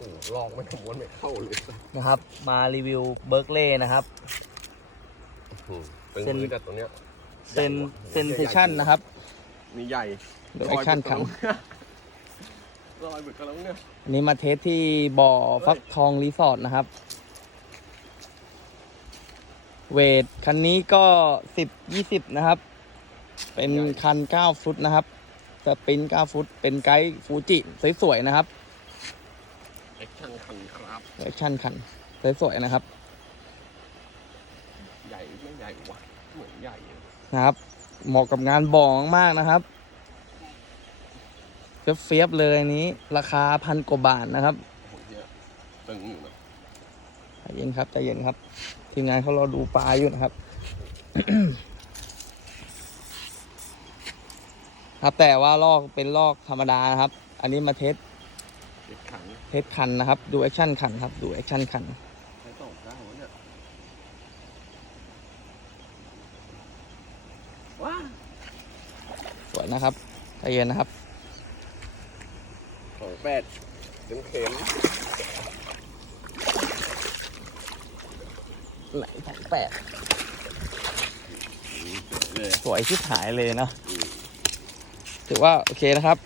โอ้โหลอกไม่ขมวนไม่เข้าเลยนะครับ มารีวิวเบิร์กเล่นะครับ อืมเป็นเซ็นมือแต่ตัวเนี้ย เซนเซนเซชันนะครับนี่ใหญ่ดูแอคชั่นขังลอยเบิดกันแล้วเนี่ย อันนี้มาเทสที่บ่อฟักทองรีสอร์ทนะครับ เวทคันนี้ก็สิบยี่สิบนะครับ เป็นคันเก้าฟุตนะครับสปรินเก้าฟุต เป็นไกด์ฟูจิสวยๆนะครับ แอคชั่นคันครับแอคชั่นคันสวยๆนะครับใหญ่ไม่ใหญ่วะเหมือนใหญ่เลยนะครับ เหมาะกับงานบ่อมากๆนะครับเฟียบๆเลยอันนี้ ราคาพันกว่าบาทนะครับโอ้โหเนี่ยตึงอยู่นะใจเย็นครับใจเย็นครับ ทีมงานเขารอดูปลาอยู่นะครับ ครับแต่ว่าลอกเป็นลอกธรรมดานะครับ อันนี้มาเทส เด็กขังเทสคันนะครับ ดูแอคชั่นคันครับ ดูแอคชั่นคันใช้ต่อได้วะเนี่ยว้าสวยนะครับใจเย็นนะครับสองแปดเข็มเข็มไหนสองแปดเลยสวยที่หายเลยเนาะอืมถือว่า โอเคนะครับ